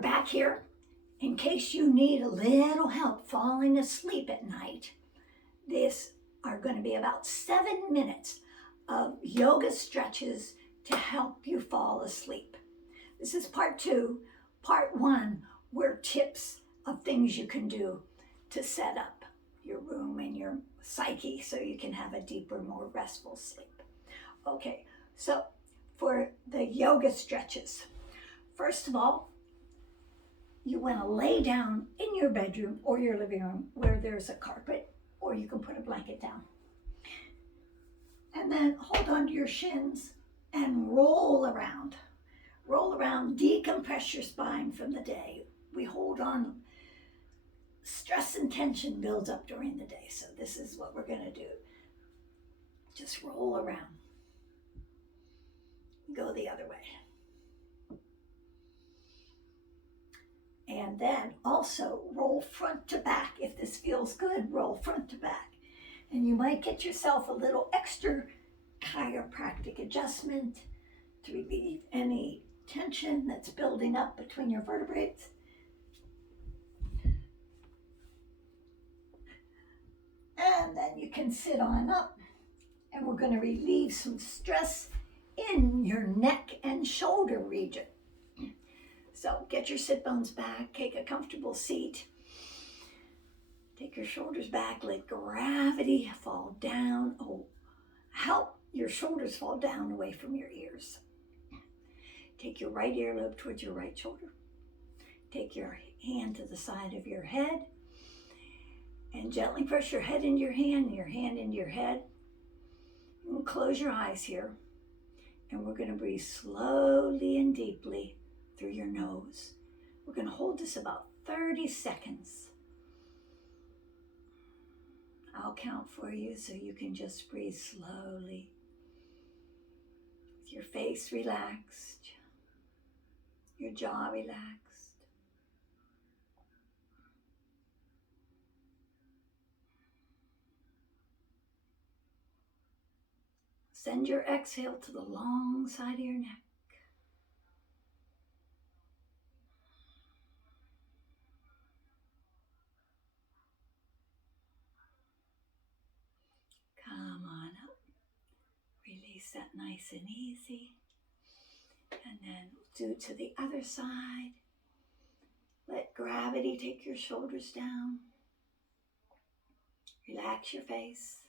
back here in case you need a little help falling asleep at night. These are going to be about 7 minutes of yoga stretches to help you fall asleep. This is part 2. Part 1 were tips of things you can do to set up your room and your psyche so you can have a deeper, more restful sleep. Okay, so for the yoga stretches, first of all, you want to lay down in your bedroom or your living room where there's a carpet, or you can put a blanket down. And then hold onto your shins and roll around. Roll around, decompress your spine from the day. We hold on. Stress and tension builds up during the day, so this is what we're going to do. Just roll around. Go the other way. And then also roll front to back. If this feels good, roll front to back. And you might get yourself a little extra chiropractic adjustment to relieve any tension that's building up between your vertebrae. And then you can sit on up, and we're going to relieve some stress in your neck and shoulder region. So get your sit bones back, take a comfortable seat, take your shoulders back, let gravity fall down. Help your shoulders fall down away from your ears. Take your right earlobe towards your right shoulder. Take your hand to the side of your head and gently press your head into your hand into your head. And close your eyes here, and we're going to breathe slowly and deeply through your nose. We're going to hold this about 30 seconds. I'll count for you so you can just breathe slowly. With your face relaxed, your jaw relaxed. Send your exhale to the long side of your neck. Come on up. Release that nice and easy. And then do to the other side. Let gravity take your shoulders down. Relax your face.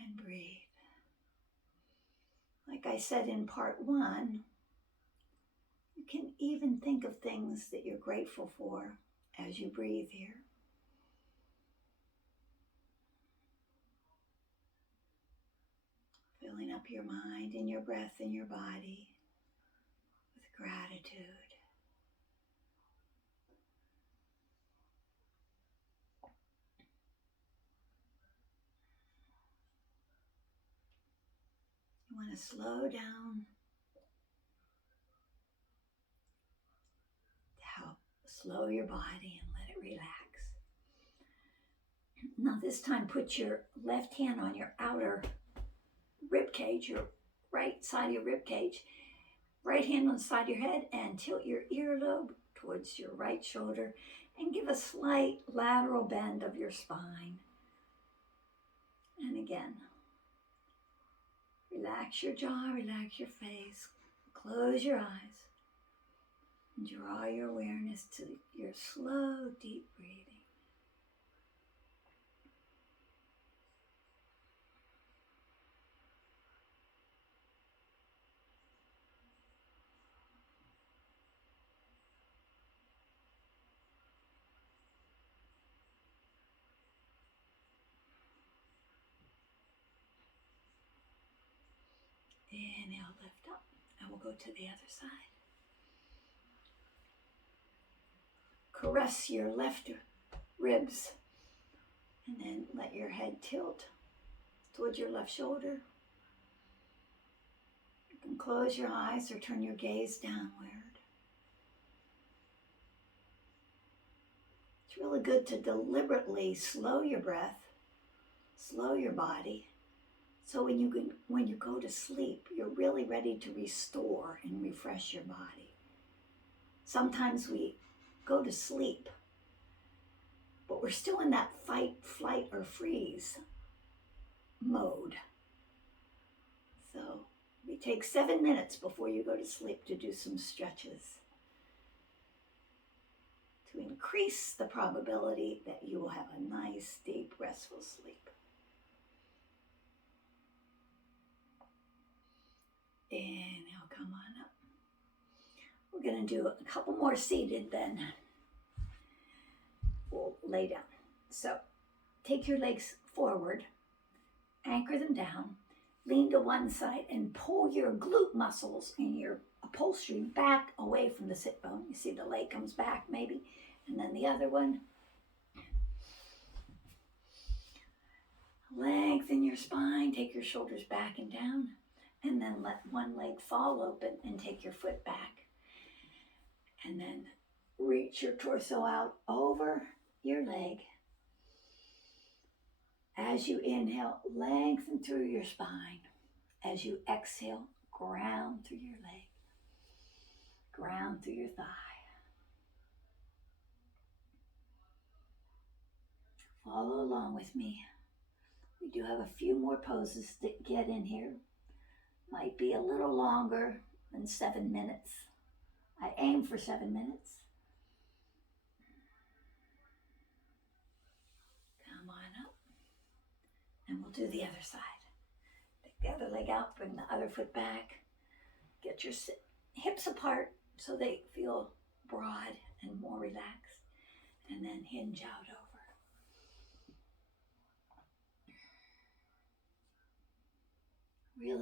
And breathe. Like I said in part 1, you can even think of things that you're grateful for as you breathe here. Filling up your mind and your breath and your body with gratitude. You want to slow down to help slow your body and let it relax. Now this time put your left hand on your outer rib cage, your right side of your rib cage, right hand on the side of your head, and tilt your earlobe towards your right shoulder and give a slight lateral bend of your spine. And again, relax your jaw, relax your face, close your eyes, and draw your awareness to your slow, deep breathing. Inhale, lift up, and we'll go to the other side. Caress your left ribs, and then let your head tilt towards your left shoulder. You can close your eyes or turn your gaze downward. It's really good to deliberately slow your breath, slow your body, so when you go to sleep, you're really ready to restore and refresh your body. Sometimes we go to sleep, but we're still in that fight, flight, or freeze mode. So we take 7 minutes before you go to sleep to do some stretches to increase the probability that you will have a nice, deep, restful sleep. Inhale, come on up. We're going to do a couple more seated, then we'll lay down. So take your legs forward, anchor them down, lean to one side, and pull your glute muscles in your upholstery back away from the sit bone. You see the leg comes back maybe, and then the other one. Lengthen your spine, take your shoulders back and down, and then let one leg fall open and take your foot back. And then reach your torso out over your leg. As you inhale, lengthen through your spine. As you exhale, ground through your leg. Ground through your thigh. Follow along with me. We do have a few more poses to get in here. Might be a little longer than 7 minutes. I aim for 7 minutes. Come on up. And we'll do the other side. Take the other leg out, bring the other foot back. Get your hips apart so they feel broad and more relaxed. And then hinge out over. You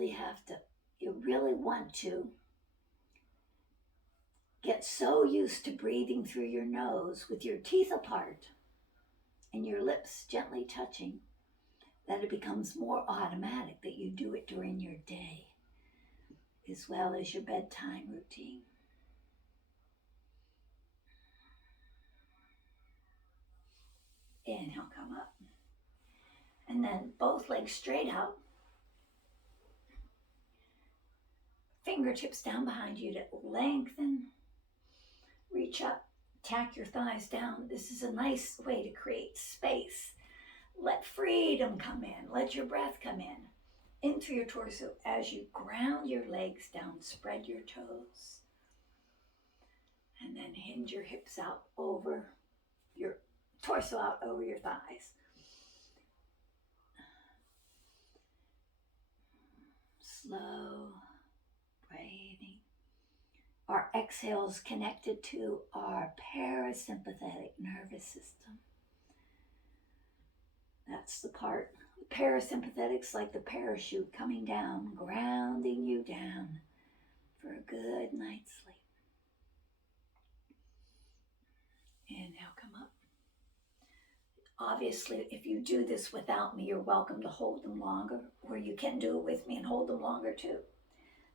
really want to get so used to breathing through your nose with your teeth apart and your lips gently touching that it becomes more automatic that you do it during your day as well as your bedtime routine. Inhale, come up. And then both legs straight out. Fingertips down behind you to lengthen. Reach up, tack your thighs down. This is a nice way to create space. Let freedom come in. Let your breath come in through your torso as you ground your legs down. Spread your toes. And then hinge your hips out over your torso out over your thighs. Slow breathing. Our exhale is connected to our parasympathetic nervous system. That's the part. The parasympathetic's like the parachute coming down, grounding you down for a good night's sleep. Inhale, come up. Obviously, if you do this without me, you're welcome to hold them longer, or you can do it with me and hold them longer too.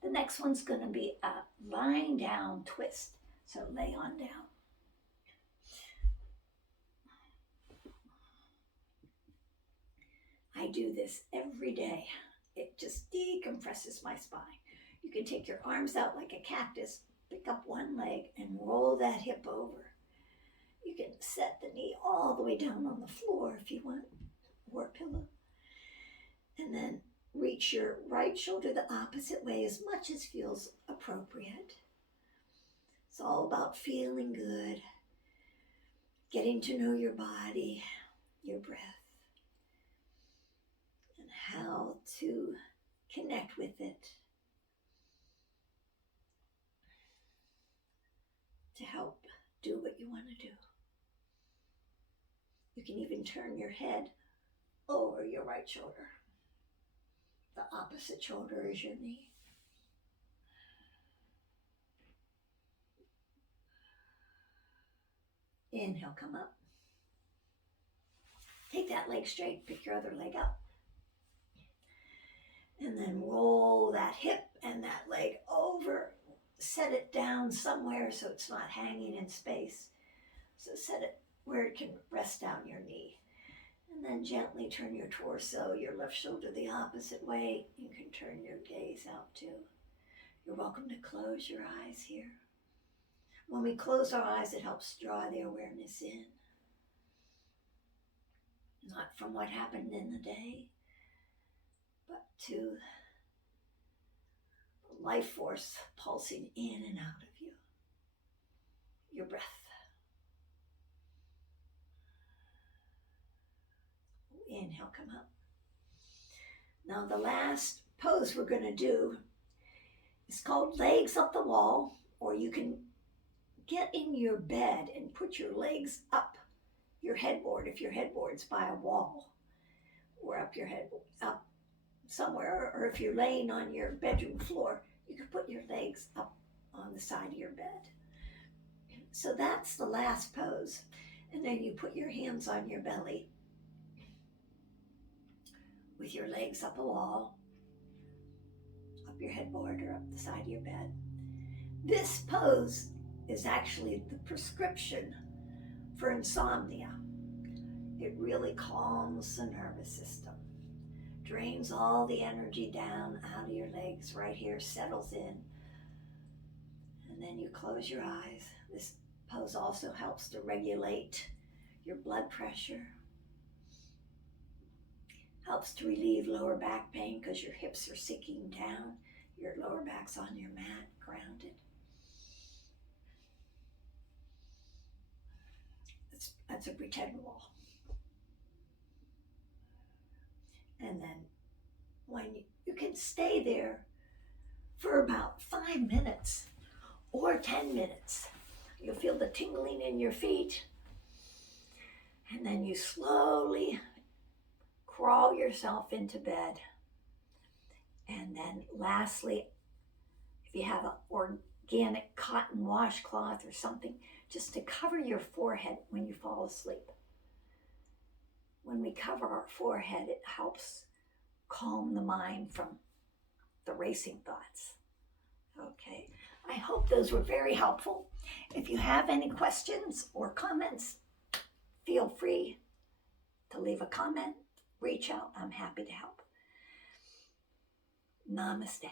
The next one's going to be a lying down twist. So lay on down. I do this every day. It just decompresses my spine. You can take your arms out like a cactus, pick up one leg and roll that hip over. You can set the knee all the way down on the floor if you want, or a pillow. And then reach your right shoulder the opposite way as much as feels appropriate. It's all about feeling good, getting to know your body, your breath, and how to connect with it to help do what you want to do. You can even turn your head over your right shoulder. The opposite shoulder is your knee. Inhale, come up. Take that leg straight, pick your other leg up. And then roll that hip and that leg over. Set it down somewhere so it's not hanging in space. So set it where it can rest down your knee. And then gently turn your torso, your left shoulder the opposite way. You can turn your gaze out too. You're welcome to close your eyes here. When we close our eyes, it helps draw the awareness in. Not from what happened in the day, but to the life force pulsing in and out of you. Your breath. Inhale, come up. Now the last pose we're going to do is called legs up the wall, or you can get in your bed and put your legs up your headboard if your headboard's by a wall, or up your head up somewhere, or if you're laying on your bedroom floor, you can put your legs up on the side of your bed. So that's the last pose. And then you put your hands on your belly with your legs up a wall, up your headboard or up the side of your bed. This pose is actually the prescription for insomnia. It really calms the nervous system, drains all the energy down out of your legs right here, settles in, and then you close your eyes. This pose also helps to regulate your blood pressure, helps to relieve lower back pain because your hips are sinking down, your lower back's on your mat, grounded. That's a pretend wall. And then when you can stay there for about 5 minutes or 10 minutes. You'll feel the tingling in your feet. And then you slowly crawl yourself into bed. And then lastly, if you have an organic cotton washcloth or something, just to cover your forehead when you fall asleep. When we cover our forehead, it helps calm the mind from the racing thoughts. Okay, I hope those were very helpful. If you have any questions or comments, feel free to leave a comment, reach out. I'm happy to help. Namaste.